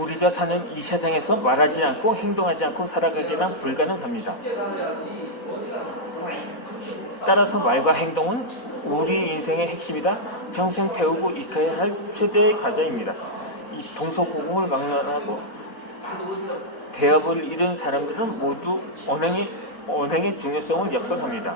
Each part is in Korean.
우리가 사는 이 세상에서 말하지 않고 행동하지 않고 살아가기란 불가능합니다. 따라서 말과 행동은 우리 인생의 핵심이다. 평생 배우고 익혀야 할 최대의 과제입니다. 이 동서고금을 막론하고 대업을 이룬 사람들은 모두 언행의 중요성을 역설합니다.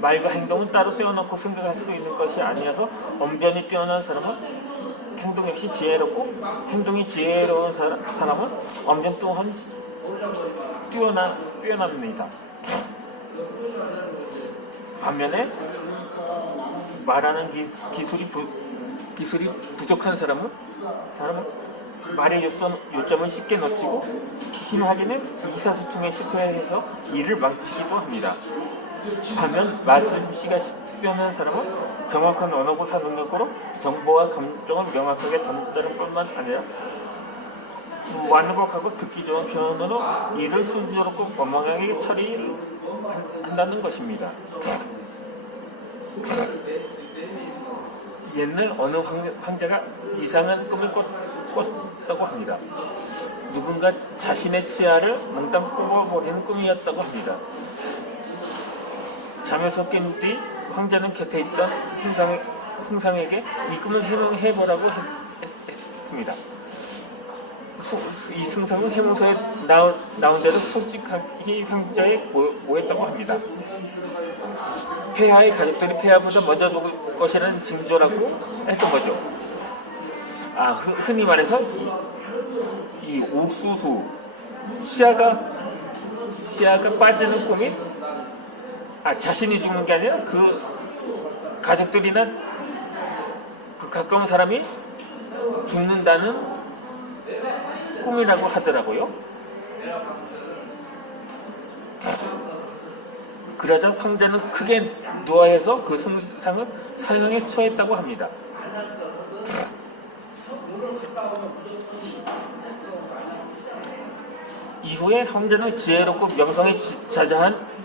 말과 행동은 따로 떼어놓고 생각할 수 있는 것이 아니어서 언변이 뛰어난 사람은 행동 역시 지혜롭고 행동이 지혜로운 사람은 언변 또한 뛰어납니다. 반면에 말하는 기술이 부족한 사람은 말의 요점을 쉽게 놓치고 심하게는 의사소통에 실패해서 일을 망치기도 합니다. 반면 말솜씨가 뛰어난 사람은 정확한 언어구사 능력으로 정보와 감정을 명확하게 전달할 뿐만 아니라 완곡하고 듣기 좋은 표현으로 일을 순조롭고 원만하게 처리한다는 것입니다. 옛날 어느 황제가 이상한 꿈을 꿨다고 합니다. 누군가 자신의 치아를 몽땅 뽑아버리는 꿈이었다고 합니다. 잠에서 깬 뒤 황제는 곁에 있던 승상에게 이 꿈을 해명해보라고 했습니다. 이 승상은 해명서에 나온 대로 솔직하게 황제에 보였다고 합니다. 폐하의 가족들이 폐하보다 먼저 죽을 것이라는 징조라고 했던 거죠. 흔히 말해서 이 옥수수 치아가 빠지는 꿈이 자신이 죽는 게 아니라 그 가족들이나 그 가까운 사람이 죽는다는 꿈이라고 하더라고요. 그러자 황제는 크게 노하해서 그 승상을 사형에 처했다고 합니다. 이후에 황제는 지혜롭고 명성이 자자한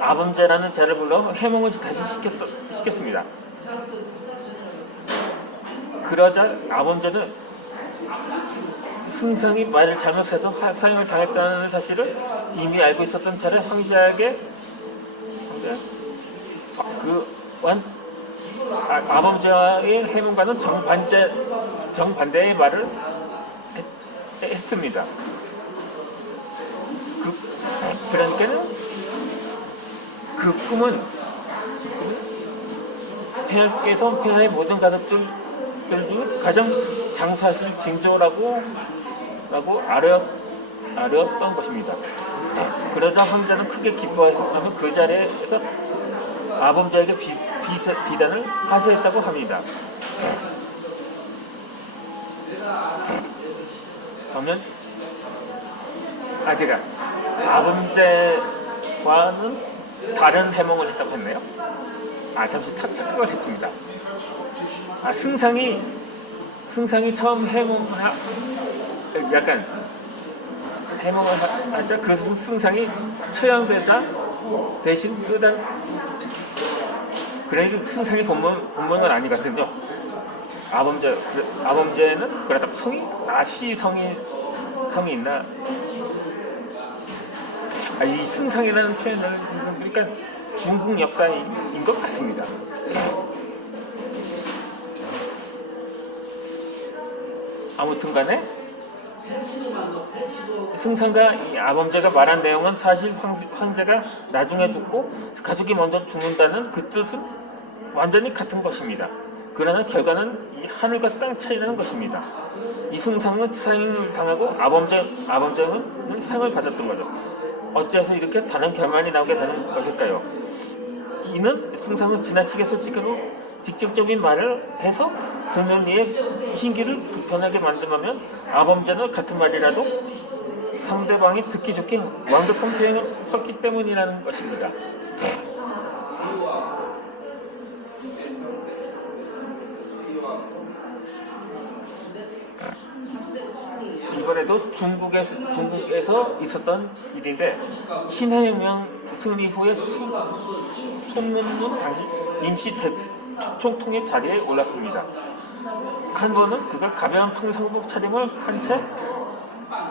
아범제라는 자를 불러 해몽을 다시 시켰습니다. 그러자 아범제는 승상이 말을 잘못해서 사형을 당했다는 사실을 이미 알고 있었던 자를 황제에게 아범제의 해몽과는 정반대의 말을 했습니다. 그러니까는 그 꿈은 폐하께서 폐하의 모든 가족들 중 가장 장수하실 징조라고 아뢰었던 것입니다. 그러자 황제는 크게 기뻐하며 그 자리에서 아범제에게 비단을 하소했다고 합니다. 그러면 제가 아범제와는 다른 해몽을 했다고 했네요. 잠시 착각을 했습니다. 승상이 처음 해몽을 하자 그 승상이 처형되자 대신 그러니까 승상이 본명은 아니거든요. 아범제는 그러다 성이 있나? 이 승상이라는 표현은 그러니까 중국 역사인 것 같습니다. 아무튼간에 승상과 이 아범제가 말한 내용은 사실 황제가 나중에 죽고 가족이 먼저 죽는다는 그 뜻은 완전히 같은 것입니다. 그러나 결과는 이 하늘과 땅 차이라는 것입니다. 이 승상은 사형을 당하고 아범제는 상을 받았던 거죠. 어째서 이렇게 다른 결말이 나오게 되는 것일까요? 이는 승상은 지나치게 솔직하고 직접적인 말을 해서 듣는 이의 신기를 불편하게 만들면 아범제는 같은 말이라도 상대방이 듣기 좋게 완벽한 표현을 썼기 때문이라는 것입니다. 이번에도 중국에서 있었던 일인데 신해혁명 승리 후에 손문문 당시 임시 총통의 자리에 올랐습니다. 한 번은 그가 가벼운 평상복 차림을 한 채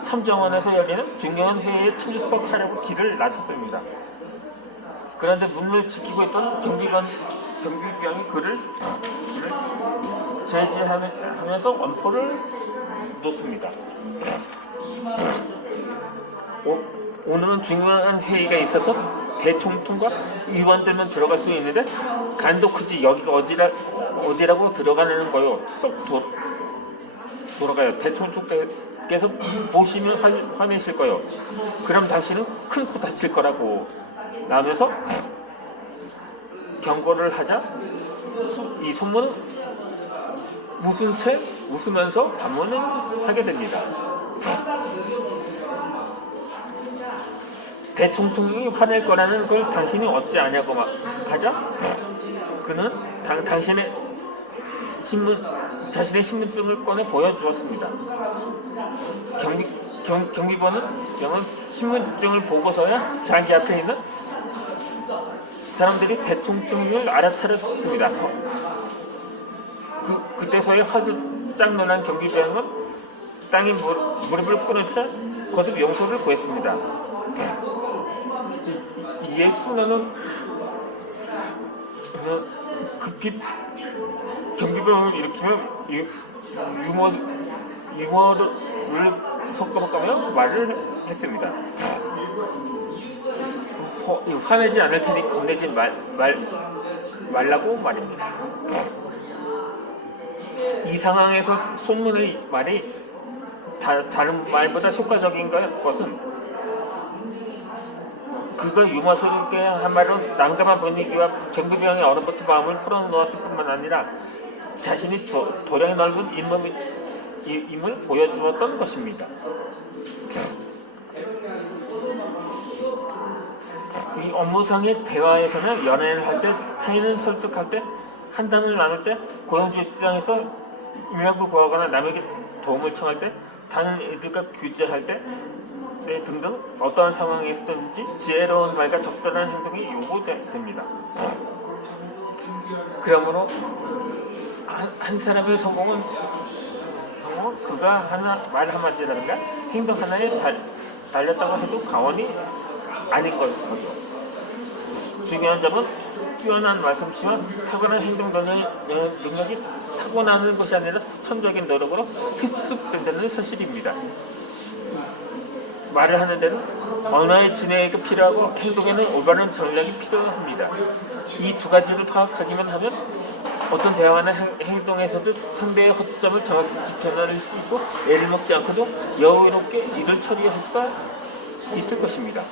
참정원에서 열리는 중요한 회의에 참석하려고 길을 나섰습니다. 그런데 문을 지키고 있던 경비병이 그를 제지하면서 엄포를 놓습니다. 오늘은 중요한 회의가 있어서 대총통과 의원들만 들어갈 수 있는데 간도 크지 여기가 어디라고 들어가는 거요. 쏙 돌아가요. 대총통께서 보시면 화내실 거요. 그럼 당신은 큰 코 다칠 거라고 나오면서 경고를 하자 이 손문은 웃은 채 웃으면서 반문을 하게 됩니다. 대통령이 화낼 거라는 걸 당신이 어찌 아냐고 하자 그는 자신의 신분증을 꺼내 보여주었습니다. 경비원은 신분증을 보고서야 자기 앞에 있는 사람들이 대통령을 알아차렸습니다. 그때서야 화들짝 놀란 경비병은 땅에 무릎을 꿇으며 거듭 용서를 구했습니다. 이에 순호는 급히 경비병을 일으키며 유머를 섞어가며 말을 했습니다. 화내지 않을 테니 겁내지 말라고 말입니다. 이 상황에서 손문의 말이 다른 말보다 효과적인 것은 그가 유머스럽게 한 말로 난감한 분위기와 경비병의 얼어붙은 마음을 풀어놓았을 뿐만 아니라 자신이 도량이 넓은 임을 보여주었던 것입니다. 이 업무상의 대화에서는 연애를 할 때, 타인을 설득할 때, 한담을 나눌 때, 고용주의 시장에서 인력을 구하거나 남에게 도움을 청할 때, 다른 이들과 규제할 때 등등 어떠한 상황에서든지 지혜로운 말과 적절한 행동이 요구됩니다. 그러므로 한 사람의 성공은 그가 말 한마디라든가 행동 하나에 달렸다고 해도 과언이 아닌 거죠. 중요한 점은 뛰어난 말솜씨와 탁월한 행동 능력이 타고나는 것이 아니라 후천적인 노력으로 습득된다는 사실입니다. 말을 하는 데는 언어의 진행이 필요하고 행동에는 올바른 전략이 필요합니다. 이 두 가지를 파악하기만 하면 어떤 대화나 행동에서도 상대의 허점을 정확히 짚어낼 수 있고 애를 먹지 않고도 여유롭게 일을 처리할 수가 있을 것입니다.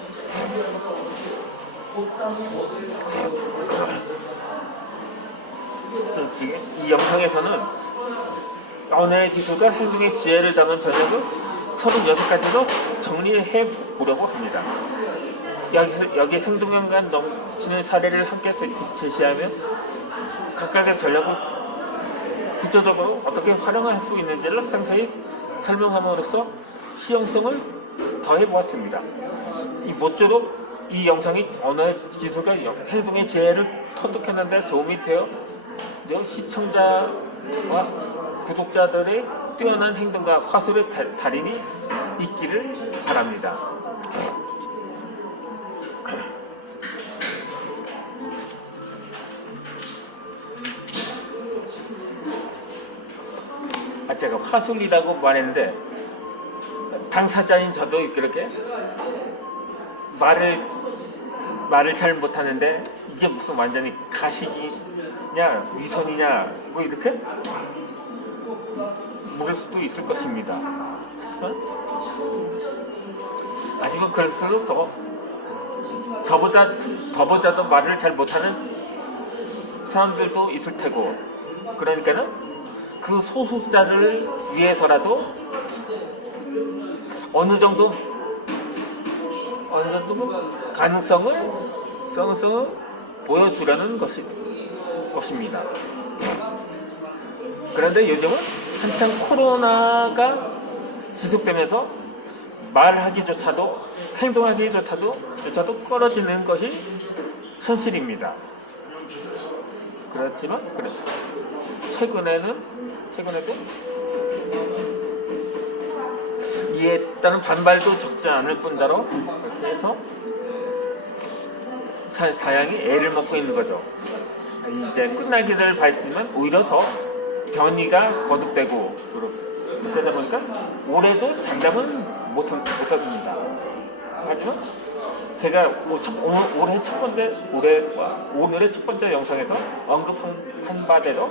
이 영상에서는 언어의 기술과 행동의 지혜를 담은 전략을 36가지로 정리해 보려고 합니다. 여기 생동감 넘치는 사례를 함께 제시하며 각각의 전략을 구조적으로 어떻게 활용할 수 있는지를 상세히 설명함으로써 실용성을 더해보았습니다. 모쪼록 이 영상이 언어의 기술과 행동의 지혜를 터득하는 데 도움이 되어 시청자와 구독자들의 뛰어난 행동과 화술의 달인이 있기를 바랍니다. 제가 화술이라고 말했는데 당사자인 저도 그렇게 말을 잘 못하는데 이게 무슨 완전히 가식이냐 위선이냐 뭐 이렇게 물을 수도 있을 것입니다. 하지만 그럴수록 저보다도 말을 잘 못하는 사람들도 있을 테고 그러니까는 그 소수자를 위해서라도 어느 정도 가능성을 보여주려는 것입니다. 그런데 요즘은 한창 코로나가 지속되면서 말하기조차도 행동하기조차도 꺼려지는 것이 현실입니다. 그렇지만 최근에는 최근에도 이에 따른 반발도 적지 않을 뿐더러 이렇게 해서 다양히 애를 먹고 있는 거죠. 이제 끝나기를 바랬지만 오히려 더 변이가 거듭되고 그러다 보니까 올해도 장담은 못합니다. 하지만 제가 올해 첫 번째 오늘의 첫 번째 영상에서 언급한 바대로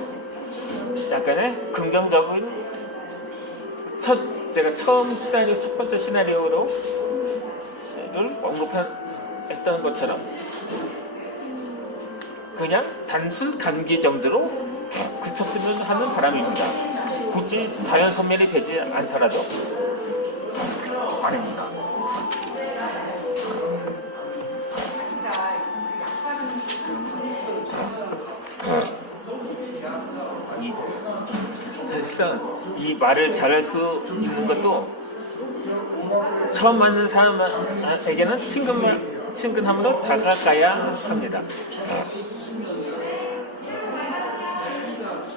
약간의 긍정적인 제가 처음 첫 번째 시나리오를 언급했던 것처럼 그냥 단순 감기 정도로 그쳤으면 하는 바람입니다. 굳이 자연 소멸이 되지 않더라도 말입니다. 사실상 이 말을 잘할 수 있는 것도 처음 만난 사람에게는 친근함으로 다가가야 합니다.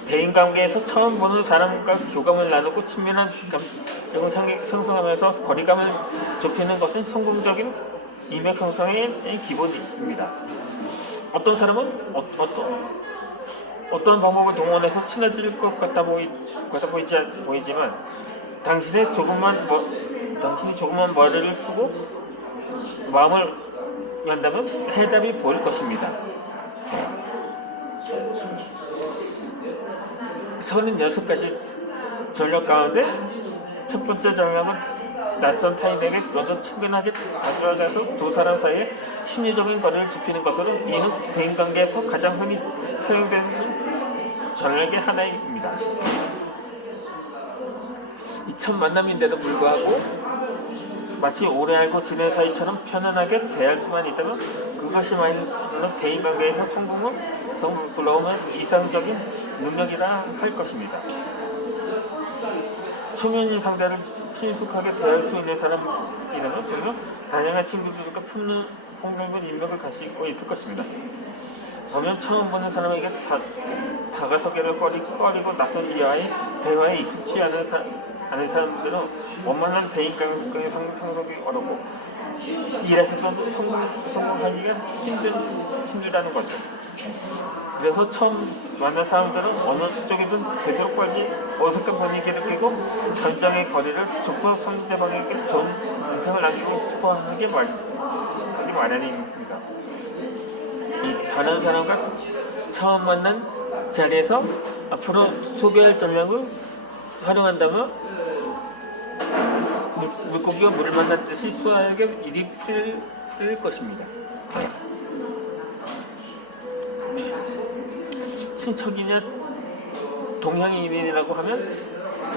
대인관계에서 처음 보는 사람과 교감을 나누고 친밀한 감정을 형성하면서 거리감을 좁히는 것은 성공적인 인맥 형성의 기본입니다. 어떤 사람은 어떤 방법을 동원해서 친해질 것 같아 보이지만 당신이 조금만 머리를 쓰고 마음을 연다면 해답이 보일 것입니다. 36가지 전략 가운데 첫 번째 전략은 낯선 타인에게 먼저 친근하게 다가가서 두 사람 사이에 심리적인 거리를 좁히는 것으로 이는 대인관계에서 가장 흔히 사용되는 전략의 하나입니다. 이 첫 만남인데도 불구하고 마치 오래 알고 지낸 사이처럼 편안하게 대할 수만 있다면 그것이야말로 대인관계에서 성공을 불러오는 이상적인 능력이라 할 것입니다. 초면인 상대를 친숙하게 대할 수 있는 사람이라면 분명 다양한 친구들과 폭넓은 인맥을 가지고 있을 것입니다. 보면 처음 보는 사람에게 다가서기를 꺼리고 낯선 이와의 대화에 익숙치 않은 사람들은 원만한 대인관계 상속이 어렵고 일에서도 성공하기가 힘들다는 거죠. 그래서 처음 만난 사람들은 어느 쪽이든 되도록 빨리 어색한 분위기를 끼고 감정의 거리를 좁혀 상대방에게 좋은 인상을 남기고 싶어 하기 마련입니다. 이 다른 사람과 처음 만난 자리에서 앞으로 소개할 전략을 활용한다면 물고기가 물을 만났듯이 수월하게 일이 풀릴 것입니다. 친척이냐 동향인이라고 하면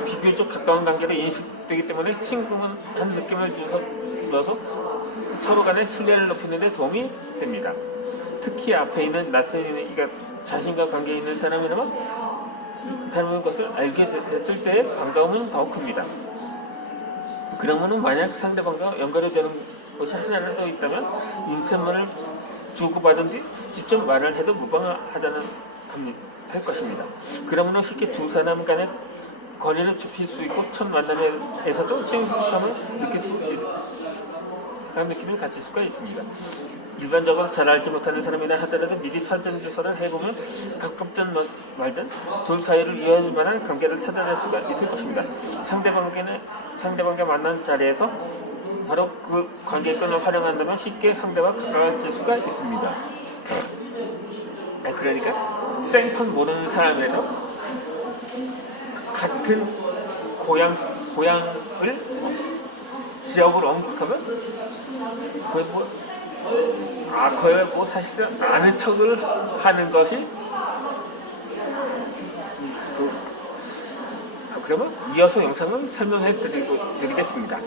비교적 가까운 관계로 인식되기 때문에 친근한 느낌을 주어서 서로 간의 신뢰를 높이는 데 도움이 됩니다. 특히 앞에 있는 낯선이가 자신과 관계 있는 사람이라면 사람의 것을 알게 됐을 때의 반가움은 더욱 큽니다. 그러면은 만약 상대방과 연결이 되는 것이 하나라도 있다면 인사말을 주고받은 뒤 직접 말을 해도 무방하다는 할 것입니다. 그러므로 쉽게 두 사람 간의 거리를 좁힐 수 있고 첫 만남에서도 친숙함을 느낌을 가질 수가 있습니다. 일반적으로 잘 알지 못하는 사람이나 하더라도 미리 사전 조사를 해보면 가깝든 말든 둘 사이를 이어줄 만한 관계를 찾아낼 수가 있을 것입니다. 상대방과 만난 자리에서 바로 그 관계끈을 활용한다면 쉽게 상대와 가까워질 수가 있습니다. 그러니까 생판 모르는 사람이라도 같은 고향을 지역을 언급하면 거의 사실은 아는 척을 하는 것이 그러면 이어서 영상을 설명해 드리겠습니다.